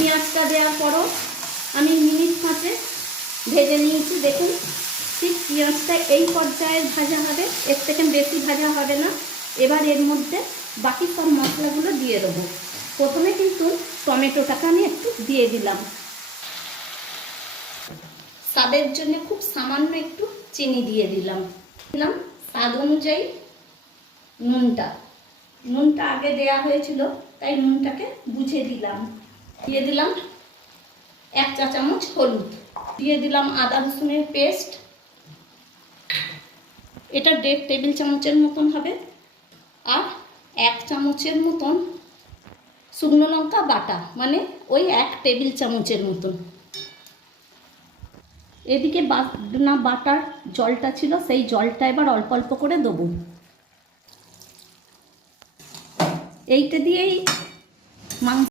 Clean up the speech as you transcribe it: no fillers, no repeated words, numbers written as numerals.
পেঁয়াজটা দেওয়ার পরও আমি মিনিট 5 ভেজে নিয়েছি। দেখুন ঠিক পেঁয়াজটা এই পর্যায়ে ভাজা হবে, এর থেকে বেশি ভাজা হবে না। এবার এর মধ্যে বাকি সব মশলাগুলো দিয়ে দেবো। প্রথমে কিন্তু টমেটোটাকে আমি একটু দিয়ে দিলাম। স্বাদের জন্য খুব সামান্য একটু চিনি দিয়ে দিলাম। স্বাদ অনুযায়ী নুনটা আগে দেয়া হয়েছিল, তাই নুনটাকে বুঝে দিলাম। দিয়ে দিলাম 1 চা চামচ হলুদ, দিয়ে দিলাম আদা রসুনের পেস্ট, এটা 1.5 টেবিল চামচের মতন হবে। আর 1 চামচের মতন শুকনো লঙ্কা বাটা, মানে ওই 1 টেবিল চামচের মতন। এদিকে বাটার জলটা ছিল, সেই জলটা এবার অল্প অল্প করে দেবো। এইটা দিয়েই মাংস